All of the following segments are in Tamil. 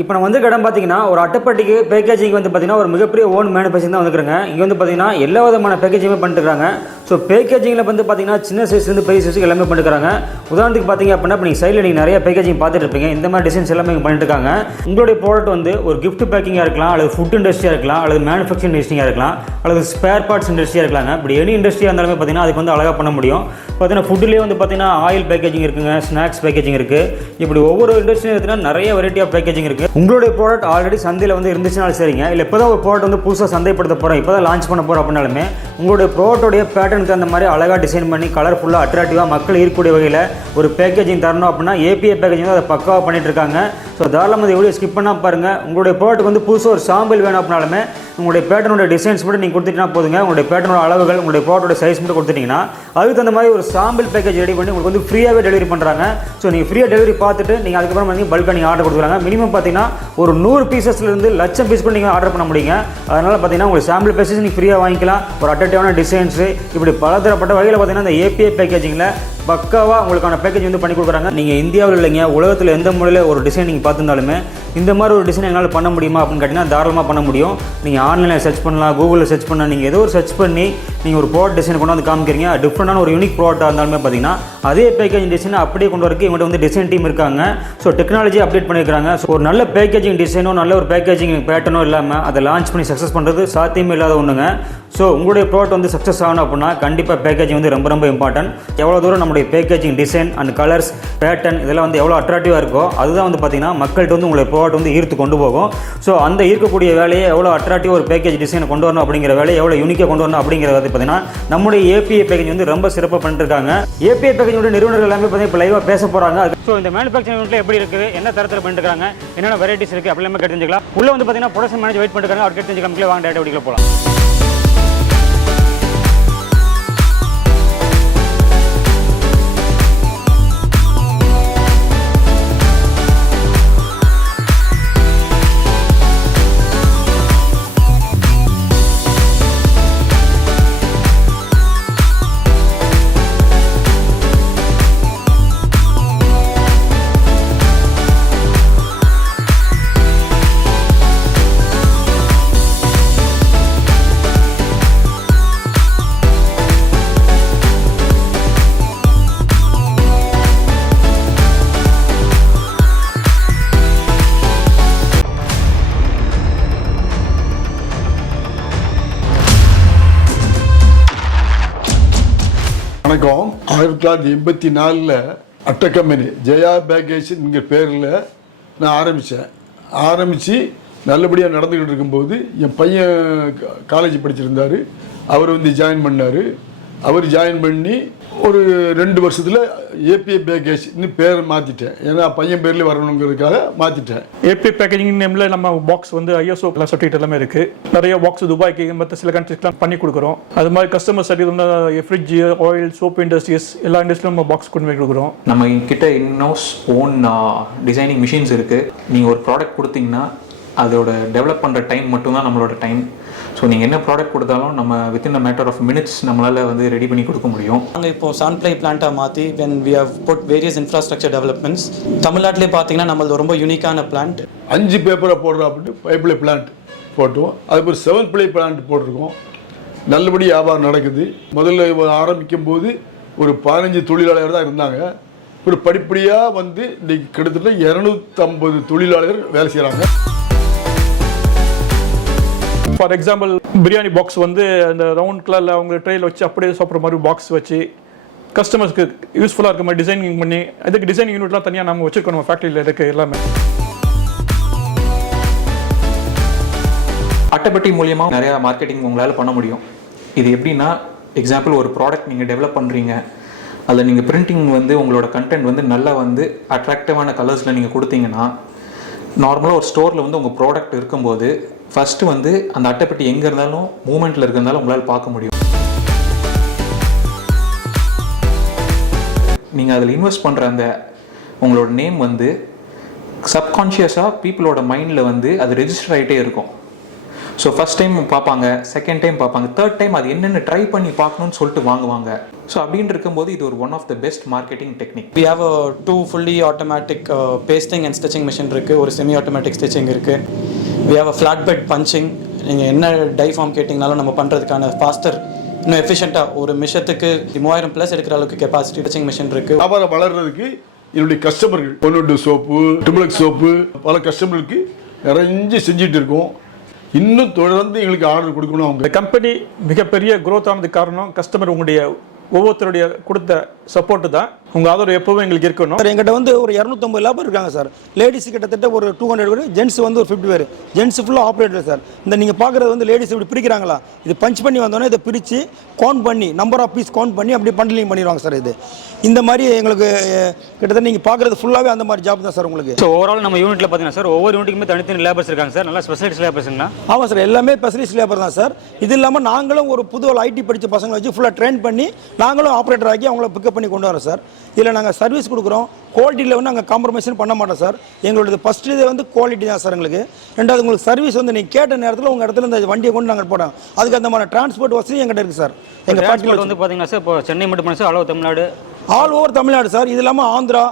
இப்போ நம்ம வந்து இடம் பார்த்தீங்கன்னா ஒரு அட்டைப்பட்டிக்கு பேக்கேஜிங் வந்து பார்த்தீங்கன்னா ஒரு மிகப்பெரிய ஓன் மேனுஃபேக்சரிங் தான் வந்துருக்காங்க இங்கே வந்து பார்த்தீங்கன்னா எல்லா விதமான பேக்கேஜிங்குமே பண்ணிட்டுருக்காங்க. ஸோ பேக்கேஜிங்கில் வந்து பார்த்தீங்கன்னா சின்ன சைஸ்லேருந்து பெரிய சைஸுக்கு எல்லாமே பண்ணிருக்காங்க உதாரணத்துக்கு பார்த்தீங்க அப்படின்னா இப்போ நீங்கள் சைடில் நீங்கள் நிறைய பேக்கேஜிங் பார்த்துட்டு இருப்பீங்க. இந்த மாதிரி டிசைன்ஸ் எல்லாமே இங்கே பண்ணிட்டு இருக்காங்க உங்களுடைய ப்ராடக்ட் வந்து ஒரு கிஃப்ட் பேக்கிங்காக இருக்கலாம் அல்லது ஃபுட் இண்டஸ்ட்ரியாக இருக்கலாம் அல்லது மேனுஃபேக்சரிங் இண்டஸ்ட்ரியாக இருக்கலாம் அல்லது ஸ்பேர் பார்ட்ஸ் இண்டஸ்ட்ரியாக இருக்கலாங்க. இப்படி எனி இண்டஸ்ட்ரியாக இருந்தாலுமே பார்த்தீங்கன்னா அதுக்கு வந்து அழகாக பண்ண முடியும். பார்த்தீங்கன்னா ஃபுட்லேயே வந்து பார்த்தீங்கன்னா ஆயில் பேக்கேஜிங் இருக்குங்க ஸ்நாக்ஸ் பேக்கேஜிங் இருக்குது இப்படி ஒவ்வொரு இண்டஸ்ட்ரியும் எடுத்தீங்கன்னா நிறைய வெரைட்டி ஆஃப் பேக்கேஜிங் இருக்குது உங்களுடைய ப்ராடக்ட் ஆல்ரெடி சந்தையில் வந்து இருந்துச்சுனாலும் சரிங்க. இல்லை இப்போ தான் ஒரு ப்ராடக்ட் வந்து புதுசாக சந்தைப்படுத்த போகிறோம் இப்போ தான் லான்ச் பண்ண போகிறோம் அப்படின்னாலுமே உங்களுடைய ப்ராடக்டோடைய பேட்டர்னுக்கு அந்த மாதிரி அழகாக டிசைன் பண்ணி கலர்ஃபுல்லாக அட்ராக்டிவாக மக்கள் ஈர்க்கக்கூடிய வகையில் ஒரு பேக்கேஜிங் தரணும் அப்படின்னா ஏபிஐ பேக்கேஜிங் அதை பக்காவாக பண்ணிகிட்டு இருக்காங்க. ஸோ தாராளமாக எவ்வளோ ஸ்கிப் பண்ணால் பாருங்கள் உங்களுடைய ப்ராடக்ட் வந்து புதுசாக ஒரு சாம்பிள் வேணும் அப்படின்னாலுமே உங்களுடைய பேட்டர்னோட டிசைன்ஸ் மட்டும் நீங்கள் கொடுத்துட்டீங்கன்னா போதுங்க. உங்களுடைய பேட்டர்னோட அளவுகள் உங்களுடைய ப்ராடக்டோட சைஸ் மட்டும் கொடுத்துட்டீங்கன்னா அதுக்கு தகுந்த மாதிரி ஒரு சாம்பிள் பேக்கேஜ் ரெடி பண்ணி உங்களுக்கு வந்து ஃப்ரீயாகவே டெலிவரி பண்ணுறாங்க ஸோ நீங்கள் ஃப்ரீயாக டெலிவரி பார்த்துட்டு நீங்கள் அதுக்கப்புறம் வந்து பல்காக நீங்கள் ஆர்டர் கொடுக்குறாங்க மினிமம் பார்த்தீங்கன்னா ஒரு நூறு பீசஸ்லேருந்து லட்சம் பீஸ் கூட நீங்கள் ஆர்டர் பண்ண முடியுங்க. அதனால் பார்த்தீங்கன்னா உங்களுக்கு சாம்பிள் பேசஸ் நீங்கள் ஃப்ரீயாக வாங்கிக்கலாம். ஒரு அட்ராக்டிவான டிசைன்ஸு இப்படி பலதரப்பட்ட வகையில் பார்த்தீங்கன்னா இந்த ஏபிஐ பேக்கேஜிங்கில் பக்காவாக உங்களுக்கான பேக்கேஜ் வந்து பண்ணி கொடுக்குறாங்க. நீங்கள் இந்தியாவில் இல்லைங்க உலகத்தில் எந்த முறையில் ஒரு டிசைன் நீங்கள் பார்த்துருந்தாலுமே இந்த மாதிரி ஒரு டிசைன் என்னால் பண்ண முடியுமா அப்படின்னு கேட்டிங்கன்னா தாராளமாக பண்ண முடியும். நீங்கள் ஆன்லைனில் சர்ச் பண்ணலாம் கூகுளில் சர்ச் பண்ணலாம் நீங்கள் ஏதோ ஒரு சர்ச் பண்ணி நீங்கள் ஒரு ப்ராடக்ட் டிசைன் கொண்டு வந்து காமிக்கிறீங்க. டிஃப்ரெண்டான ஒரு யூனிக் ப்ராடக்ட்டாக இருந்தாலுமே பார்த்தீங்கன்னா அதே பேக்கேஜிங் டிசைனை அப்படியே கொண்டு வரக்கு இவங்கள்ட்ட வந்து டிசைன் டீம் இருக்காங்க. ஸோ டெக்னாலஜி அப்டேட் பண்ணியிருக்காங்க ஸோ ஒரு நல்ல பேக்கேஜிங் டிசைனோ நல்ல ஒரு பேக்கேஜிங் பேட்டர்னோ இல்லாமல் அதை லான்ச் பண்ணி சக்ஸஸ் பண்ணுறது சாத்தியமே இல்லாத ஒன்றுங்க ஸோ உங்களுடைய ப்ராடக்ட் வந்து சக்ஸஸ் ஆகணும் அப்படின்னா கண்டிப்பாக பேக்கேஜிங் வந்து ரொம்ப ரொம்ப இம்பார்ட்டன்ட் எவ்வளோ தூரம் நம்முடைய packaging design and colours pattern இதெல்லாம் வந்து எவ்வளோ அட்ராக்டிவாக இருக்கோ அதுதான் வந்து பார்த்தீங்கன்னா மக்கள்கிட்ட வந்து உங்களுடைய ப்ராடக்ட் வந்து ஈர்த்து கொண்டு போகும். ஸோ அந்த ஈர்க்கக்கூடிய வேலையை எவ்வளோ அட்ராக்டிவ் ஒரு பேக்கேஜ் டிசைனை கொண்டு வரணும் அப்படிங்கிற வேலையை எவ்வளோ யூனிக்காக கொண்டு வரணும் அப்படிங்கிறத வந்து பார்த்தீங்கன்னா நம்முடைய ஏபிஐ பேக்கேஜ் வந்து ரொம்ப சிறப்பாக பண்ணிருக்காங்க. ஏபிஐ பேக்கேஜோட நிறுவனர்கள் எல்லாமே பார்த்தீங்கன்னா இப்போ லைவாக பேச போகிறாங்க ஸோ இந்த மேனுஃபேக்சரிங் யூனிட்ல எப்படி இருக்குது என்ன தரத்தில் பண்ணிருக்காங்க? என்னென்ன வெரைட்டிஸ் இருக்குது அப்படி எல்லாமே கேட்டு தெரிஞ்சுக்கலாம். உள்ள வந்து பார்த்தீங்கன்னா ப்ரொடக்ஷன் மேனேஜ் வெயிட் பண்ணிருக்காங்க. அவர் கேட்டு தெரிஞ்சுக்கலாம் வாங்க டேட்டா வீடியோ போகலாம் வணக்கம் ஆயிரத்தி தொள்ளாயிரத்தி எண்பத்தி நாலில் அட்டை கம்பெனி ஜெயா பேக்கேஜ்ங்கிற பேரில் நான் ஆரம்பித்தேன் ஆரம்பித்து நல்லபடியாக நடந்துக்கிட்டு இருக்கும்போது என் பையன் காலேஜ் படிச்சிருந்தார். அவர் வந்து ஜாயின் பண்ணார். அவர் ஜாயின் பண்ணி ஒரு ரெண்டு வருஷத்தில் ஏபிஐ பேக்கேஜ்னு பேர் மாற்றிட்டேன் ஏன்னா பையன் பேர்லேயே வரணுங்கிறதுக்காக மாற்றிட்டேன் ஏபி பேக்கேஜிங் நேம்ல நம்ம பாக்ஸ் வந்து ஐஎஸ்ஓ சர்டிஃபிகேட் எல்லாமே இருக்கு. நிறைய பாக்ஸ் துபாய்க்கு மற்ற சில கண்ட்ரிஸ்லாம் பண்ணி கொடுக்குறோம். அது மாதிரி customer service fridge oil soap industries எல்லா இண்டஸ்ட்ரியும் நம்ம பாக்ஸ் கொண்டு போய் கொடுக்குறோம். நம்ம கிட்ட இன்னோஸ் ஓன் டிசைனிங் மிஷின்ஸ் இருக்குது நீங்கள் ஒரு ப்ராடக்ட் கொடுத்தீங்கன்னா அதோட டெவலப் பண்ணுற டைம் மட்டும்தான் நம்மளோட டைம் ஸோ நீங்கள் என்ன ப்ராடக்ட் கொடுத்தாலும் நம்ம within a matter of minutes நம்மளால் வந்து ரெடி பண்ணி கொடுக்க முடியும். நாங்கள் இப்போ சன்ப்ளை பிளான்ட்டாக மாற்றி when we have put various infrastructure developments தமிழ்நாட்டிலே பார்த்தீங்கன்னா நம்மளது ரொம்ப யூனிக்கான பிளான்ட் அஞ்சு பேப்பரை போடுறோம் அப்படின்ட்டு ஃபைவ் பிளே பிளான்ட் போட்டோம் அதுக்கப்புறம் செவன் பிளே பிளான்ட் போட்டிருக்கோம். நல்லபடி வியாபாரம் நடக்குது. முதல்ல ஆரம்பிக்கும் போது ஒரு பதினஞ்சு தொழிலாளர் தான் இருந்தாங்க. ஒரு படிப்படியாக வந்து இன்னைக்கு கிட்டத்தட்ட இரநூத்தம்பது தொழிலாளர்கள் வேலை செய்கிறாங்க ஃபார் எக்ஸாம்பிள் பிரியாணி பாக்ஸ் வந்து அந்த ரவுண்ட் கலரில் அவங்க ட்ரெயில் வச்சு அப்படியே சாப்பிட்ற மாதிரி பாக்ஸ் வச்சு கஸ்டமர்ஸ்க்கு யூஸ்ஃபுல்லாக இருக்க மாதிரி டிசைனிங் பண்ணி அதுக்கு டிசைனிங் யூனிட்லாம் தனியாக நம்ம வச்சுருக்கோம் நம்ம ஃபேக்ட்ரியில் இருக்கு எல்லாமே. அட்டைப்பட்டி மூலியமாக நிறையா மார்க்கெட்டிங் உங்களால் பண்ண முடியும். இது எப்படின்னா எக்ஸாம்பிள் ஒரு ப்ராடக்ட் நீங்கள் டெவலப் பண்ணுறீங்க அதில் நீங்கள் பிரிண்டிங் வந்து உங்களோட கண்டென்ட் வந்து நல்லா வந்து அட்ராக்டிவான கலர்ஸில் நீங்கள் கொடுத்தீங்கன்னா நார்மலாக ஒரு ஸ்டோரில் வந்து உங்கள் ப்ராடக்ட் இருக்கும்போது ஃபஸ்ட்டு வந்து அந்த அட்டைப்பட்டி எங்கே இருந்தாலும் மூமெண்ட்டில் இருக்கிறதாலும் உங்களால் பார்க்க முடியும். நீங்கள் அதில் இன்வெஸ்ட் பண்ணுற அந்த உங்களோட நேம் வந்து சப்கான்ஷியஸாக பீப்புளோட மைண்டில் வந்து அது ரெஜிஸ்டர் ஆகிட்டே இருக்கும். ஸோ ஃபஸ்ட் டைம் பார்ப்பாங்க செகண்ட் டைம் பார்ப்பாங்க தேர்ட் டைம் அது என்னென்ன ட்ரை பண்ணி பார்க்கணும்னு சொல்லிட்டு வாங்குவாங்க. ஸோ அப்படின்னு இருக்கும்போது இது ஒரு one of the best marketing technique we have two fully automatic pasting and stitching machine இருக்குது ஒரு செமி ஆட்டோமேட்டிக் ஸ்டிச்சிங் இருக்குது we have a flat bed punching. நீங்கள் என்ன டை ஃபார்ம் கேட்டிங்கனாலும் நம்ம பண்ணுறதுக்கான ஃபாஸ்டர் இன்னும் எஃபிஷியண்ட்டாக ஒரு மிஷத்துக்கு மூவாயிரம் ப்ளஸ் எடுக்கிற அளவுக்கு கெப்பாசிட்டி ஸ்டிச்சிங் மிஷின் இருக்குது வியாபாரம் வளர்றதுக்கு என்னுடைய கஸ்டமர்கள் பொண்ணுட்டு சோப்பு டிமுலக் சோப்பு பல கஸ்டமருக்கு நிறைஞ்சு செஞ்சுட்டு இருக்கோம். இன்னும் தொடர்ந்து எங்களுக்கு ஆர்டர் கொடுக்கணும் அவங்க. இந்த கம்பெனி மிகப்பெரிய growth ஆனதுக்கு காரணம் கஸ்டமர் உங்களுடைய ஒவ்வொருத்தருடைய கொடுத்த சப்போர்ட் தான். உங்கள் ஆதரவு எப்பவும் எங்களுக்கு இருக்கணும். சார் எங்கிட்ட வந்து ஒரு இரநூத்தம்பது லேபர் இருக்காங்க சார். லேடிஸ் கிட்டத்தட்ட ஒரு டூ ஹண்ட்ரட் பேர் ஜென்ஸ் வந்து ஒரு ஃபிஃப்டி பேர். ஜென்ஸ் ஃபுல்லாக ஆப்ரேட்டர் சார். இந்த நீங்கள் பார்க்குறது வந்து லேடிஸ் இப்படி பிரிக்கிறாங்களா? இது பஞ்ச் பண்ணி வந்தோன்னே இதை பிரித்து கவுண்ட் பண்ணி நம்பர் ஆஃப் பீஸ் கவுண்ட் பண்ணி அப்படி பண்டிலிங் பண்ணிடுவாங்க சார் இது. இந்த மாதிரி எங்களுக்கு கிட்டத்தட்ட நீங்கள் பார்க்குறது ஃபுல்லாகவே அந்த மாதிரி ஜாப் தான் சார் உங்களுக்கு. ஸோ ஓவரால் நம்ம யூனிட்டில் பார்த்தீங்கன்னா சார் ஒவ்வொரு யூனிட்டுக்குமே தனித்தனி லேபர்ஸ் இருக்காங்க சார். நல்லா ஸ்பெஷலிஸ்ட் லேபர்ஸுங்களா ஆமாம் சார் எல்லாமே ஸ்பெஷலிஸ்ட் லேபர் தான் சார். இது இல்லாமல் நாங்களும் ஒரு புது ஐடி படித்த பசங்களை வச்சு ஃபுல்லாக ட்ரெயின் பண்ணி நாங்களும் ஆப்ரேட்டர் ஆக்கி அவங்கள பிக்கப் பண்ணி கொண்டு வரோம் சார். இதில் நாங்கள் சர்வீஸ் கொடுக்குறோம். குவாலிட்டியில் வந்து நாங்கள் காம்ப்ரமைஸும் பண்ண மாட்டோம் சார் எங்களோட ஃபஸ்ட் இது வந்து குவாலிட்டி தான் சார் எங்களுக்கு. ரெண்டாவது உங்களுக்கு சர்வீஸ் வந்து நீங்கள் கேட்ட நேரத்தில் உங்கள் இடத்துல இந்த வண்டியை கொண்டு நாங்கள் போகிறோம் அதுக்கு அந்த மாதிரி டிரான்ஸ்போர்ட் வசதி எங்கிட்ட இருக்குது சார் எங்கள் டிரான்ஸ்போர்ட் வந்து பார்த்தீங்கன்னா சார் இப்போ சென்னை மட்டும் சார் அளவு Tamil Nadu. All over Tamil Nadu sir இது இல்லாமல் ஆந்திரா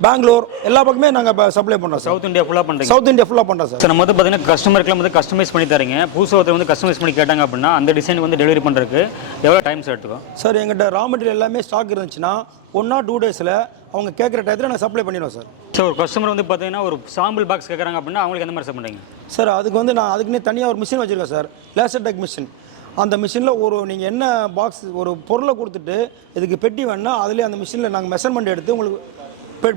பெங்களூர் எல்லா பக்கமே நாங்கள் சப்ளை பண்ணுறோம் சார் சவுத் இந்தியா ஃபுல்லாக பண்ணுறீங்க சவுத் இந்தியா ஃபுல்லாக பண்ணுறோம் சார் நம்ம வந்து பார்த்தீங்கன்னா கஸ்டமருக்குலாம் வந்து கஸ்டமைஸ் பண்ணி தரீங்க. புதுசாக ஒருத்தர் வந்து கஸ்டமைஸ் பண்ணி கேட்டாங்க அப்படின்னா அந்த டிசைன் வந்து டெலிவரி பண்ணுறதுக்கு எவ்வளோ டைம் சார் எடுத்துக்கும்? சார் எங்கிட்ட ரா மெட்டீரியல் எல்லாமே ஸ்டாக் இருந்துச்சுன்னா ஒன் ஆர் டூ டேஸில் அவங்க கேட்குற டயத்தில் நாங்கள் சப்ளை பண்ணிடுவோம் சார் சார் ஒரு கஸ்டமர் வந்து பார்த்தீங்கன்னா ஒரு சாம்பிள் பாக்ஸ் கேட்குறாங்க அப்படின்னா அவங்களுக்கு எந்த மாதிரி சார் பண்ணுறீங்க சார் அதுக்கு வந்து நான் அதுக்குன்னே தனியாக ஒரு மிஷின் வச்சுருக்கேன் சார் லேசர் டெக் மிஷின் அந்த மிஷினில் ஒரு நீங்கள் என்ன பாக்ஸ் ஒரு பொருளை கொடுத்துட்டு இதுக்கு பெட்டி வேணா அதுலேயே அந்த மிஷினில் நாங்கள் மெஷர்மெண்ட் எடுத்து உங்களுக்கு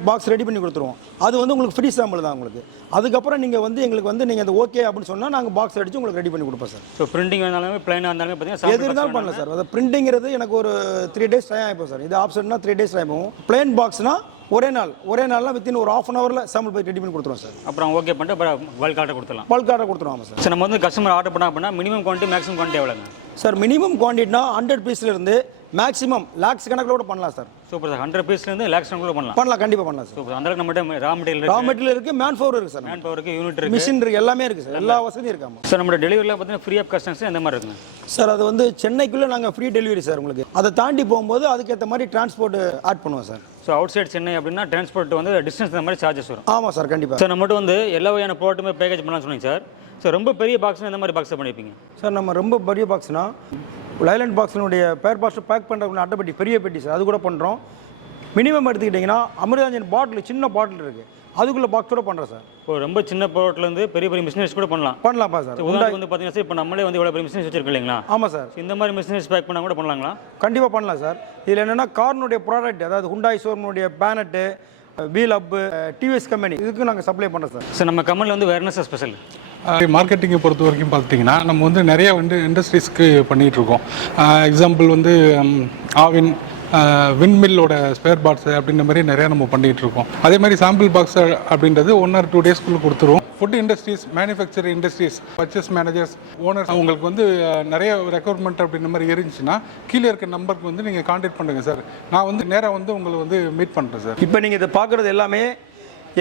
பாக்ஸ் ரெடி பண்ணி கொடுத்துருவோம். அது வந்து உங்களுக்கு ஃப்ரீ சாம்பிள் தான் உங்களுக்கு. அதுக்கப்புறம் நீங்கள் வந்து எங்களுக்கு வந்து நீங்கள் அந்த ஓகே அப்படின்னு சொன்னால் நாங்கள் பாக்ஸ் அடித்து உங்களுக்கு ரெடி பண்ணி கொடுப்போம் சார் ஸோ பிரிண்டிங் வேணாலுமே பிளைனாக இருந்தாலுமே எது பார்த்தீங்கன்னா இருந்தாலும் பண்ணல சார் அது பிரிண்டிங்கிறது எனக்கு ஒரு த்ரீ டேஸ் டைம் ஆகிப்போம் சார் இது ஆப்ஷன்னா த்ரீ டேஸ் டைம் ஆகும். பிளேன் பாக்ஸ்னா ஒரே நாள். ஒரே நாள்லாம் வித்தின் ஒரு ஆஃப் அன் ஹவரில் சாம்பிள் போய் ரெடி பண்ணி கொடுத்துருவோம் சார் அப்புறம் ஓகே பண்ணிட்டு அப்புறம் பல்க் ஆர்டர் கொடுத்துலாம் பல்க் ஆர்டர் கொடுத்துருவோம் சார் சார் நம்ம வந்து கஸ்டமர் ஆர்டர் பண்ணா அப்படின்னா மினிமம் குவான்டிட்டி மேக்ஸிமம் குவான்டிட்டி எவ்வளோங்க சார் மினிமம் குவான்டிட்டினா ஹண்ட்ரட் பீஸ்லேருந்து மேக்ஸிமம் லேக்ஸ் கணக்கில் கூட பண்ணலாம் சார் சூப்பர் சார் ஹண்ட்ரட் பீஸ்லேருந்து லேக்ஸ் கூட பண்ணலாம். பண்ணலாம் கண்டிப்பாக பண்ணலாம் சார் சூப்பர் அந்த நம்மகிட்ட ரா ரா மெட்டீரியல் மெட்டீரியல் இருக்குது மேன் பவர் இருக்குது சார் மேன் பவருக்கு யூனிட் இருக்கு. மிஷின் இருக்குது எல்லாமே இருக்குது சார் எல்லா வசதியும் இருக்காமா சார் நம்ம டெலிவரியில் பார்த்தீங்கன்னா ஃப்ரீ ஆஃப் கஸ்டமர்ஸ் எந்த மாதிரி இருக்குங்க? சார் அது வந்து சென்னைக்குள்ளே நாங்கள் ஃப்ரீ டெலிவரி சார் உங்களுக்கு. அதை தாண்டி போகும்போது அதுக்கேற்ற மாதிரி டிரான்ஸ்போர்ட் ஆட் பண்ணுவோம் sir so outside Chennai அப்படின்னா டிரான்ஸ்போர்ட் வந்து டிஸ்டன்ஸ் இந்த மாதிரி சார்ஜஸ் வரும். ஆமாம் சார் கண்டிப்பாக சார் நம்மகிட்ட வந்து எல்லா வகையான ப்ராடக்ட்டுமே பேக்கேஜ் பண்ணலாம்னு சொன்னீங்க சார் சார் ரொம்ப பெரிய பாக்ஸ்னா எந்த மாதிரி பாக்ஸ் பண்ணியிருப்பீங்க சார் நம்ம ரொம்ப பெரிய பாக்ஸ்னா லைலண்ட் பாக்ஸினுடைய பேர் பாஸ்ட் பேக் பண்ணுறதுக்கு அட்டை பெட்டி பெரிய பெட்டி சார். அது கூட பண்ணுறோம் மினிமம் எடுத்துக்கிட்டிங்கன்னா அமிர்தாஞ்சன் பாட்டில் சின்ன பாட்டில் இருக்குது அதுக்குள்ளே பாக்ஸ் கூட பண்ணுறோம் சார். இப்போ ரொம்ப சின்ன ப்ராடக்ட்லேருந்து பெரிய பெரிய மிஷினரிஸ் கூட பண்ணலாம். பண்ணலாம்ப்பா சார்? உதாரணத்துக்கு வந்து பார்த்தீங்கன்னா சார் இப்போ நம்மளே வந்து இவ்வளோ பெரிய மிஷினரிஸ் வச்சிருக்கோம் இல்லைங்களா? ஆமாம் சார். இந்த மாதிரி மிஷினரிஸ் பேக் பண்ணால் கூட பண்ணலாங்களா? கண்டிப்பாக பண்ணலாம் சார். இதில் என்னென்னா கார்னுடைய ப்ராடக்ட் அதாவது ஹுண்டாய் ஷோரூமுடைய பேனட்டு வீல் அப்பு டிவிஎஸ் கம்பெனி இதுக்கு நாங்கள் சப்ளை பண்ணுறோம் சார். சார் நம்ம கம்பெனியில் வந்து வேறு என்ன சார் ஸ்பெஷல் மார்க்கெட்டிங்கை பொறுத்த வரைக்கும் பார்த்தீங்கன்னா நம்ம வந்து நிறைய வந்து இண்டஸ்ட்ரீஸ்க்கு பண்ணிகிட்ருக்கோம். எக்ஸாம்பிள் வந்து ஆவின் விண்மில்லோட ஸ்பேர் பாட்ஸ் அப்படின்ற மாதிரி நிறையா நம்ம பண்ணிகிட்டு இருக்கோம் அதே மாதிரி சாம்பிள் பாக்ஸ் அப்படின்றது ஒன் ஆர் டூ டேஸ்க்குள்ளே கொடுத்துருவோம் food industries manufacturing industries purchase managers owners அவங்களுக்கு வந்து நிறைய ரெக்யர்மெண்ட் அப்படின்ற மாதிரி இருந்துச்சுன்னா கீழே இருக்க நம்பருக்கு வந்து நீங்கள் காண்டாக்ட் பண்ணுங்கள் சார் நான் வந்து நேராக வந்து உங்களை வந்து மீட் பண்ணுறேன் சார் இப்போ நீங்கள் இதை பார்க்குறது எல்லாமே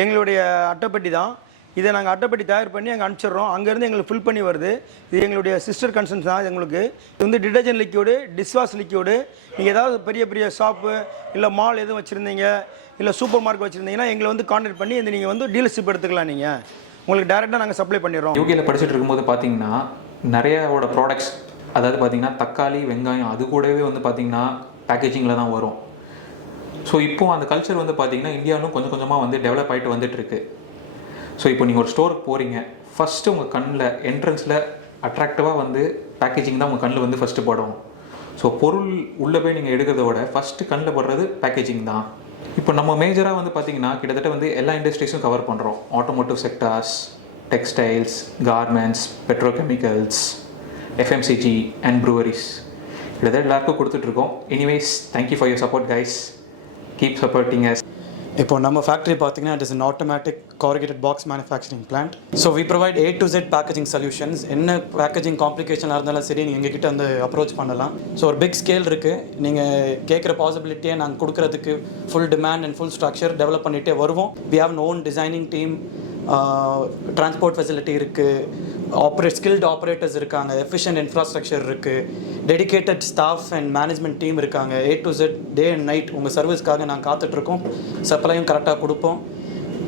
எங்களுடைய அட்டைப்பெட்டி தான். இதை நாங்கள் அட்டைப்பட்டி தயார் பண்ணி அங்கே அனுப்பிச்சிடுறோம். அங்கேருந்து எங்களுக்கு ஃபில் பண்ணி வருது. இது எங்களுடைய சிஸ்டர் கன்சர்ன்ஸ் தான். எங்களுக்கு இது வந்து டிடர்ஜென்ட் லிக்யூடு டிஷ்வாஷ் லிக்யூடு நீங்கள் ஏதாவது பெரிய பெரிய ஷாப்பு இல்லை மால் எதுவும் வச்சுருந்தீங்க இல்லை சூப்பர் மார்க்கெட் வச்சுருந்தீங்கன்னா எங்களை வந்து காண்டாக்ட் பண்ணி இந்த நீங்கள் வந்து டீலர்ஷிப் எடுத்துக்கலாம் நீங்கள் உங்களுக்கு டேரெக்டாக நாங்கள் சப்ளை பண்ணிடுறோம். யூகேல படிச்சுட்டு இருக்கும்போது பார்த்தீங்கன்னா நிறையாவோட ப்ராடக்ட்ஸ் அதாவது பார்த்தீங்கன்னா தக்காளி வெங்காயம் அது கூடவே வந்து பார்த்தீங்கன்னா பேக்கேஜிங்கில் தான் வரும். ஸோ இப்போ அந்த கல்ச்சர் வந்து பார்த்தீங்கன்னா இந்தியாவிலும் கொஞ்சம் கொஞ்சமாக வந்து டெவலப் ஆகிட்டு வந்துட்டு இருக்கு. ஸோ இப்போ நீங்கள் ஒரு ஸ்டோருக்கு போகிறீங்க ஃபஸ்ட்டு உங்கள் கண்ணில் என்ட்ரன்ஸில் அட்ராக்டிவாக வந்து பேக்கேஜிங் தான் உங்கள் கண்ணில் வந்து ஃபஸ்ட்டு படும் ஸோ பொருள் உள்ளே போய் நீங்கள் எடுக்கிறத விட ஃபஸ்ட்டு கண்ணில் படுறது பேக்கேஜிங் தான். இப்போ நம்ம மேஜராக வந்து பார்த்தீங்கன்னா கிட்டத்தட்ட வந்து எல்லா இண்டஸ்ட்ரீஸும் கவர் பண்ணுறோம் automotive sectors textiles garments petrochemicals FMCG and breweries கிட்டத்தட்ட எல்லாருக்கும் கொடுத்துட்ருக்கோம் anyways thank you for your support guys keep supporting us இப்போ நம்ம ஃபேக்ட்ரி பார்த்தீங்கன்னா it is an automatic corrugated box manufacturing plant so we provide A to Z packaging solutions என்ன பேக்கேஜிங் காம்ப்ளிகேஷனாக இருந்தாலும் சரி நீங்கள் எங்ககிட்ட வந்து அப்ரோச் பண்ணலாம். ஸோ ஒரு பிக் ஸ்கேல் இருக்குது நீங்கள் கேட்குற பாசிபிலிட்டியை நாங்கள் கொடுக்குறதுக்கு full demand and full structure develop பண்ணிகிட்டே வருவோம். We have own designing team transport facility இருக்குது ஆப்ரேட் ஸ்கில்டு ஆப்ரேட்டர்ஸ் இருக்காங்க எஃபிஷியன்ட் இன்ஃப்ராஸ்ட்ரக்சர் இருக்குது dedicated staff and management team இருக்காங்க. A to Z day and night உங்கள் சர்வீஸ்க்காக நாங்கள் காத்துட்ருக்கோம். சப்ளையும் கரெக்டாக கொடுப்போம்.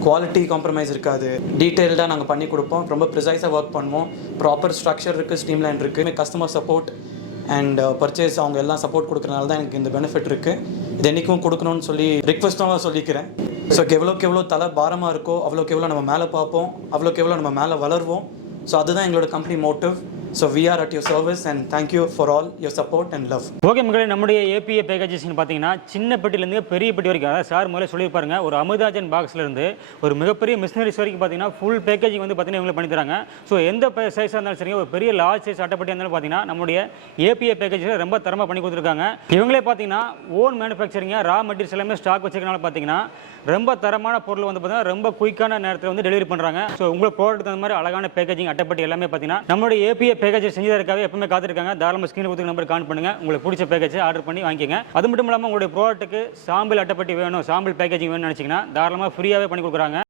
குவாலிட்டி காம்ப்ரமைஸ் இருக்காது. டீட்டெயில்டாக நாங்கள் பண்ணி கொடுப்போம். ரொம்ப ப்ரிசைஸாக ஒர்க் பண்ணுவோம். ப்ராப்பர் ஸ்ட்ரக்சர் இருக்குது ஸ்ட்ரீம்லைன் இருக்குது கஸ்டமர் சப்போர்ட் அண்ட் பர்ச்சேஸ் அவங்க எல்லாம் சப்போர்ட் கொடுக்குறனால தான் எனக்கு இந்த பெனிஃபிட் இருக்குது இது என்றைக்கும் கொடுக்கணும்னு சொல்லி ரிக்வெஸ்ட்டாக சொல்லிக்கிறேன். ஸோ எவ்வளோக்கு எவ்வளோ தலை பாரமாக இருக்கோ அவ்வளோக்கு எவ்வளோ நம்ம மேலே பார்ப்போம். அவ்வளோக்கு எவ்வளோ நம்ம மேலே வளருவோம். ஸோ அதுதான் எங்களோட company motive so we are at your service and thank you for all your support and love okay மக்களே நம்முடைய ஏபிஏ பேக்கேஜஸ்னு பார்த்தீங்கன்னா சின்ன பெட்டிலேருந்து பெரிய பெட்டி வரைக்கும் அதாவது சார் முதல்ல சொல்லியிருப்பாருங்க ஒரு அமிர்தாஜன் பாக்ஸ்லேருந்து ஒரு மிகப்பெரிய மிஷினரிஸ் வரைக்கும் பார்த்தீங்கன்னா ஃபுல் பேக்கேஜிங் வந்து பார்த்தீங்கன்னா இவங்களை பண்ணி தராங்க. ஸோ எந்த சைஸாக இருந்தாலும் சரி ஒரு பெரிய லார்ஜ் சைஸ் அட்டைப்பட்டியாக இருந்தாலும் பார்த்தீங்கன்னா நம்முடைய ஏபிஏ பேக்கேஜில் ரொம்ப தரமாக பண்ணி கொடுத்துருக்காங்க. இவங்களே பார்த்தீங்கன்னா ஓன் மேனுஃபேக்சரிங்க ரா மெட்டீரியல்ஸ் எல்லாமே ஸ்டாக் வச்சிருக்கனால பார்த்தீங்கன்னா ரொம்ப தரமான பொருள் வந்து பார்த்தீங்கன்னா ரொம்ப குயிக்கான நேரத்தில் வந்து டெலிவரி பண்ணுறாங்க ஸோ உங்களுக்கு ப்ராடக்ட் தகுந்த மாதிரி அழகான பேக்கேஜிங் அட்டைப்பட்டி எல்லாமே பார்த்தீங்கன்னா நம்மளுடைய ஏபிஏ பேக்கேஜ் செஞ்சதற்காக எப்பவுமே காத்திருக்காங்க. தாராளமாக ஸ்க்ரீன் கொடுத்து நம்பர் கான் பண்ணுங்க. உங்களுக்கு பிடிச்ச பேக்கேஜ் ஆர்டர் பண்ணி வாங்கிக்கங்க. அது மட்டும் இல்லாமல் உங்களுடைய ப்ராடக்ட்டுக்கு சாம்பிள் அட்டைப்பட்டி வேணும். சாம்பிள் பேக்கேஜிங் வேணும்னு நினச்சிங்கன்னா தாராளமாக ஃப்ரீயாகவே பண்ணி கொடுக்குறாங்க.